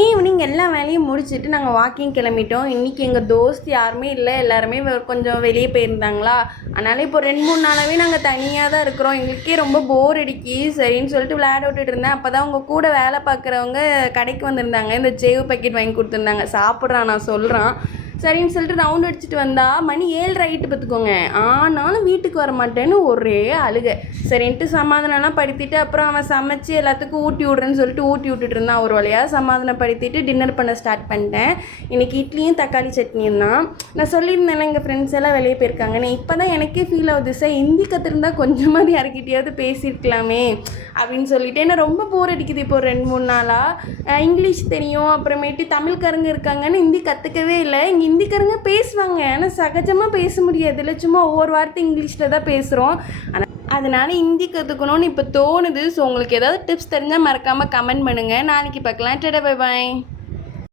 Evening எல்லா வேலையும் முடிச்சுட்டு நாங்கள் வாக்கிங் கிளம்பிட்டோம். இன்றைக்கி எங்கள் தோஸ்த் யாருமே இல்லை, எல்லாருமே கொஞ்சம் வெளியே போயிருந்தாங்களா. அதனால் இப்போ 2-3 நாளாகவே நாங்கள் தனியாக தான் இருக்கிறோம். எங்களுக்கே ரொம்ப போர் அடிக்கி. சரின்னு சொல்லிட்டு விளையாட விட்டுட்டு இருந்தேன். அப்போ தான் உங்கள் கூட வேலை பார்க்குறவங்க கடைக்கு வந்திருந்தாங்க. இந்த சேவ் பாக்கெட் வாங்கி கொடுத்துருந்தாங்க. சாப்பிட்றான், நான் சொல்கிறான். சரின்னு சொல்லிட்டு ரவுண்ட் அடிச்சுட்டு வந்தால் மணி 7 ஆகிட்டு பார்த்துக்கோங்க. ஆனாலும் வீட்டுக்கு வர மாட்டேன்னு ஒரே அழுகை. சரின்ட்டு சமாதானம்லாம் படுத்திட்டு அப்புறம் அவன் சமைச்சு எல்லாத்துக்கும் ஊட்டி விட்றேன்னு சொல்லிட்டு ஊட்டி விட்டுட்டு இருந்தான். ஒரு வழியாக சமாதானப்படுத்திட்டு டின்னர் பண்ண ஸ்டார்ட் பண்ணிட்டேன். இன்றைக்கி இட்லியும் தக்காளி சட்னியும் தான். நான் சொல்லியிருந்தேன்ல எங்கள் ஃப்ரெண்ட்ஸ் எல்லாம் வெளியே போயிருக்காங்கன்னு. இப்போ தான் எனக்கே ஃபீல் ஆகுது, சார் ஹிந்தி கற்றுருந்தா கொஞ்சமாதிரி யார்கிட்டையாவது பேசியிருக்கலாமே அப்படின்னு சொல்லிட்டு. ஏன்னா ரொம்ப போர் அடிக்குது இப்போ 2-3 நாளாக. இங்கிலீஷ் தெரியும், அப்புறமேட்டு தமிழ்காரங்க இருக்காங்கன்னு ஹிந்தி கற்றுக்கவே இல்லை. இங்கே ஹிந்திக்காரங்க பேசுவாங்க, ஆனால் சகஜமாக பேச முடியாது இல்லை, சும்மா ஒவ்வொரு வார்த்தை இங்கிலீஷில் தான் பேசுகிறோம். ஆனால் அதனால் ஹிந்தி கற்றுக்கணும்னு இப்போ தோணுது. ஸோ உங்களுக்கு ஏதாவது டிப்ஸ் தெரிஞ்சால் மறக்காமல் கமெண்ட் பண்ணுங்கள். நாளைக்கு பார்க்கலாம். டடா, பை பாய்.